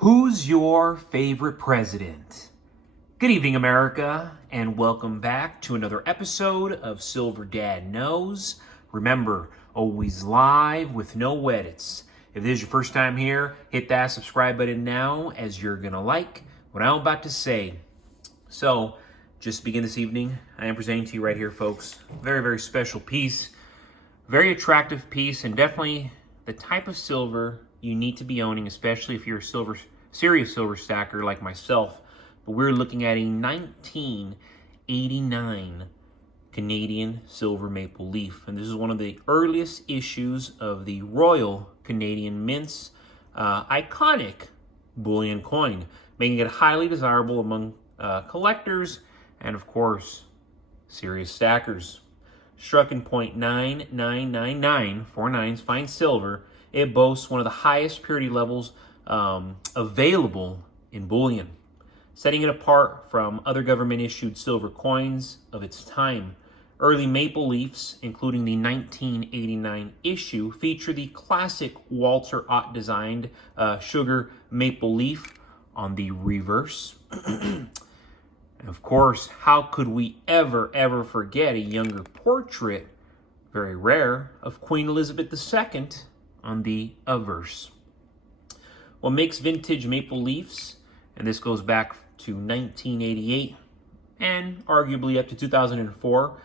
Who's your favorite president? Good evening, America, and welcome back to another episode of Silver Dad Knows. Remember, always live with no edits. If this is your first time here, hit that subscribe button now, as you're going to like what I'm about to say. So, just to begin this evening, I am presenting to you right here, folks, very, very special piece. Very attractive piece, and definitely the type of silver you need to be owning, especially if you're a serious silver stacker like myself. But we're looking at a 1989 Canadian silver maple leaf. And this is one of the earliest issues of the Royal Canadian Mint's iconic bullion coin, making it highly desirable among collectors and, of course, serious stackers. Struck in 0.999949 fine silver, it boasts one of the highest purity levels available in bullion, setting it apart from other government-issued silver coins of its time. Early maple leafs, including the 1989 issue, feature the classic Walter Ott designed sugar maple leaf on the reverse. And of course, how could we ever forget a younger portrait, very rare, of Queen Elizabeth II on the obverse? What makes vintage maple leafs, and this goes back to 1988 and arguably up to 2004,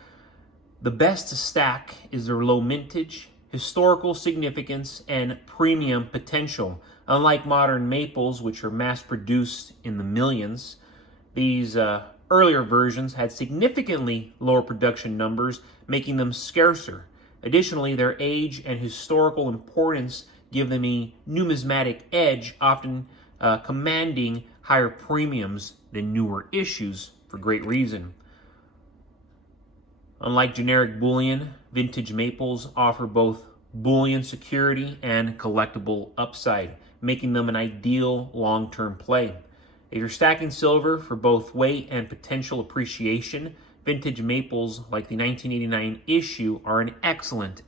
the best to stack is their low mintage, historical significance, and premium potential. Unlike modern maples, which are mass-produced in the millions, these earlier versions had significantly lower production numbers, making them scarcer. Additionally, their age and historical importance give them a numismatic edge, often commanding higher premiums than newer issues for great reason. Unlike generic bullion, vintage maples offer both bullion security and collectible upside, making them an ideal long-term play. If you're stacking silver for both weight and potential appreciation, vintage maples like the 1989 issue are an excellent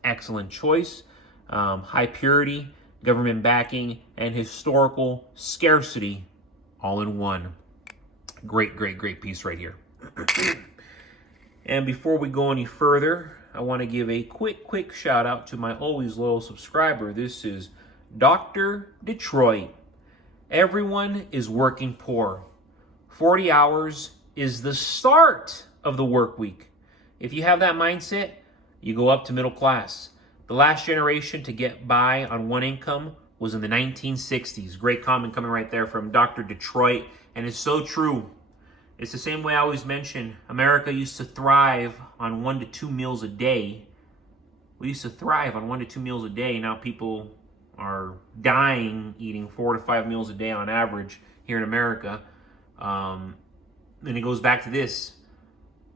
choice. High purity, government backing, and historical scarcity all in one. Great piece right here. And before we go any further, I want to give a quick shout out to my always loyal subscriber. This is Dr. Detroit. Everyone is working poor. 40 hours is the start of the work week. If you have that mindset, you go up to middle class. The last generation to get by on one income was in the 1960s. Great comment coming right there from Dr. Detroit, and it's so true. It's the same way I always mention, America used to thrive on 1 to 2 meals a day. We used to thrive on 1 to 2 meals a day. Now people are dying eating 4 to 5 meals a day on average here in America. And it goes back to this.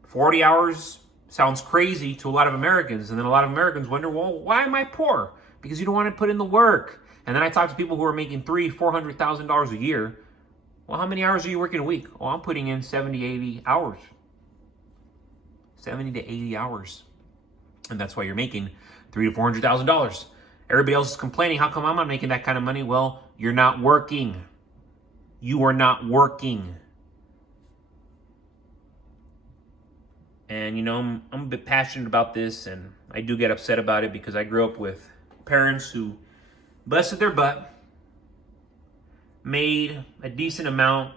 40 hours sounds crazy to a lot of Americans. And then a lot of Americans wonder, well, why am I poor? Because you don't want to put in the work. And then I talk to people who are making $300,000-$400,000 a year. Well, how many hours are you working a week? Oh, I'm putting in 70, 80 hours. 70 to 80 hours. And that's why you're making $300,000 to $400,000. Everybody else is complaining, how come I'm not making that kind of money? Well, you're not working. You are not working. And, you know, I'm a bit passionate about this, and I do get upset about it because I grew up with parents who busted their butt, made a decent amount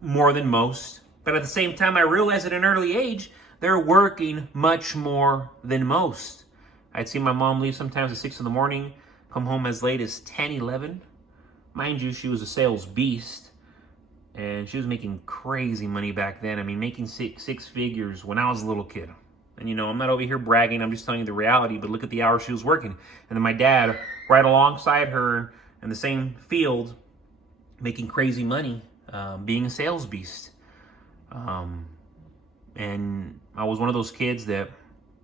more than most, but at the same time, I realized at an early age, they're working much more than most. I'd see my mom leave sometimes at 6 in the morning, come home as late as 10, 11. Mind you, she was a sales beast, and she was making crazy money back then. I mean, making six figures when I was a little kid. And, you know, I'm not over here bragging. I'm just telling you the reality, but look at the hours she was working. And then my dad, right alongside her in the same field, making crazy money, being a sales beast. And I was one of those kids that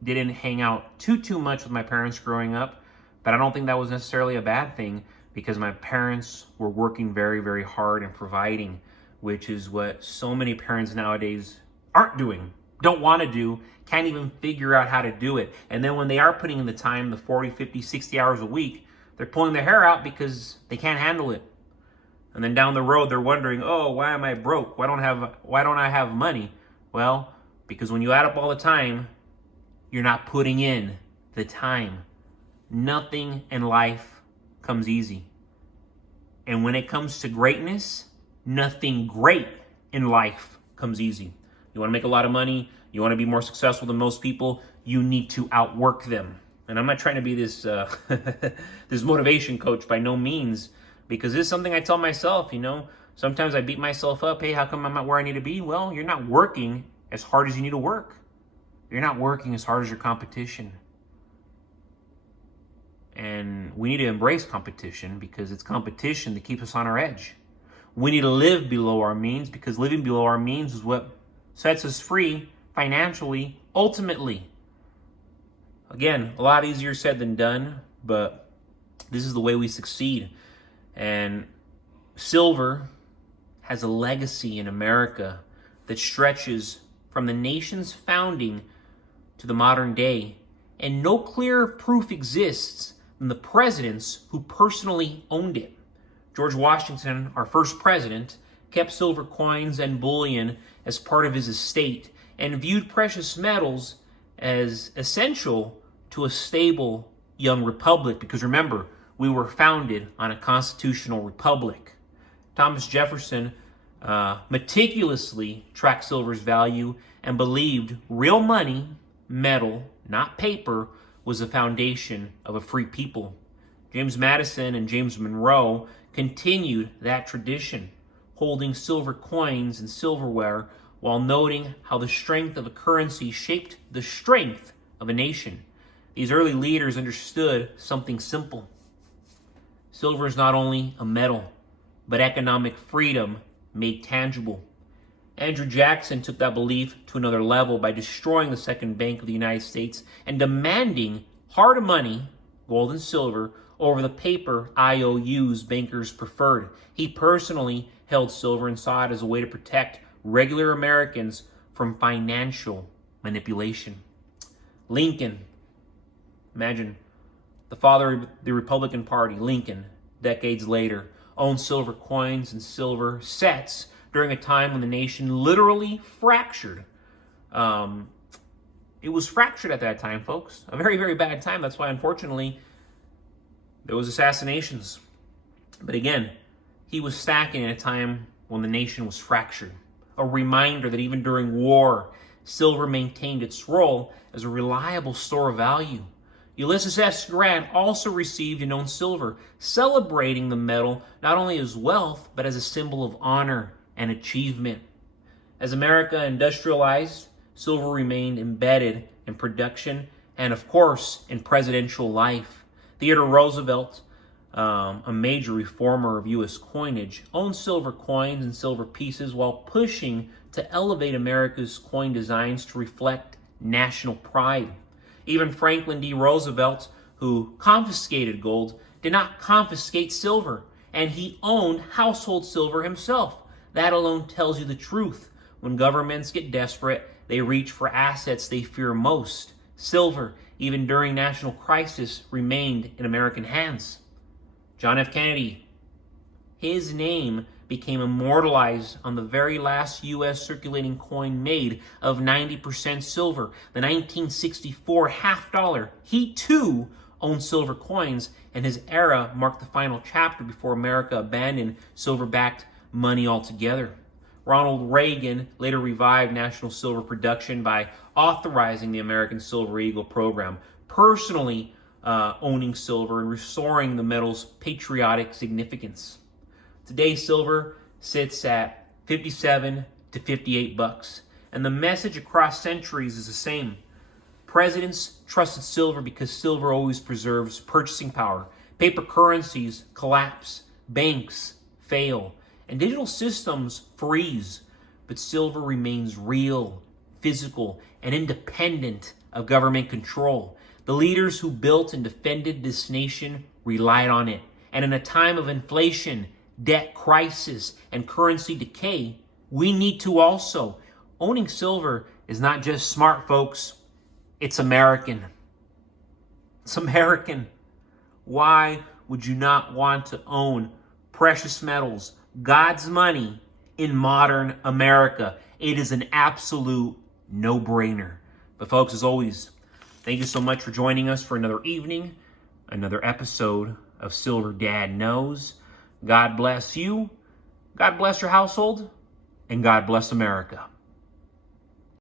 didn't hang out too much with my parents growing up, but I don't think that was necessarily a bad thing because my parents were working very hard and providing, which is what so many parents nowadays aren't doing, don't want to do, can't even figure out how to do it. And then when they are putting in the time, the 40, 50, 60 hours a week, they're pulling their hair out because they can't handle it. And then down the road, they're wondering, oh, why am I broke? Why don't I have money? Well, because when you add up all the time, you're not putting in the time. Nothing in life comes easy. And when it comes to greatness, nothing great in life comes easy. You want to make a lot of money, you want to be more successful than most people, you need to outwork them. And I'm not trying to be this this motivation coach by no means, because this is something I tell myself, Sometimes I beat myself up. Hey, how come I'm not where I need to be? Well, you're not working as hard as you need to work. You're not working as hard as your competition. And we need to embrace competition because it's competition that keeps us on our edge. We need to live below our means because living below our means is what sets us free financially, ultimately. Again, a lot easier said than done, but this is the way we succeed. And silver has a legacy in America that stretches from the nation's founding to the modern day, and no clearer proof exists than the presidents who personally owned it. George Washington, our first president, kept silver coins and bullion as part of his estate and viewed precious metals as essential to a stable young republic, because remember, we were founded on a constitutional republic. Thomas Jefferson meticulously tracked silver's value and believed real money, metal, not paper, was the foundation of a free people. James Madison and James Monroe continued that tradition, holding silver coins and silverware while noting how the strength of a currency shaped the strength of a nation. These early leaders understood something simple. Silver is not only a metal, but economic freedom made tangible. Andrew Jackson took that belief to another level by destroying the Second Bank of the United States and demanding hard money, gold and silver, over the paper IOUs bankers preferred. He personally held silver and saw it as a way to protect regular Americans from financial manipulation. Lincoln, imagine the father of the Republican Party, Lincoln, decades later, owned silver coins and silver sets during a time when the nation literally fractured. It was fractured at that time, folks. A very, very bad time. That's why, unfortunately, there was assassinations. But again, he was stacking at a time when the nation was fractured. A reminder that even during war, silver maintained its role as a reliable store of value. Ulysses S. Grant also received and owned silver, celebrating the metal not only as wealth, but as a symbol of honor and achievement. As America industrialized, silver remained embedded in production and, of course, in presidential life. Theodore Roosevelt, a major reformer of U.S. coinage, owned silver coins and silver pieces while pushing to elevate America's coin designs to reflect national pride. Even Franklin D. Roosevelt, who confiscated gold, did not confiscate silver, and he owned household silver himself. That alone tells you the truth. When governments get desperate, they reach for assets they fear most. Silver, even during national crisis, remained in American hands. John F. Kennedy, his name became immortalized on the very last U.S. circulating coin made of 90% silver, the 1964 half dollar. He too owned silver coins, and his era marked the final chapter before America abandoned silver-backed money altogether. Ronald Reagan later revived national silver production by authorizing the American Silver Eagle program, personally owning silver and restoring the metal's patriotic significance. Today, silver sits at 57 to 58 bucks, and the message across centuries is the same. Presidents trusted silver because silver always preserves purchasing power. Paper currencies collapse, banks fail, and digital systems freeze, but silver remains real, physical, and independent of government control. The leaders who built and defended this nation relied on it, and in a time of inflation, debt crisis, and currency decay, we need to also. Owning silver is not just smart, folks. It's American. It's American. Why would you not want to own precious metals, God's money in modern America. It is an absolute no-brainer. But folks, as always, thank you so much for joining us for another evening, another episode of Silver Dad Knows. God bless you, God bless your household, and God bless America.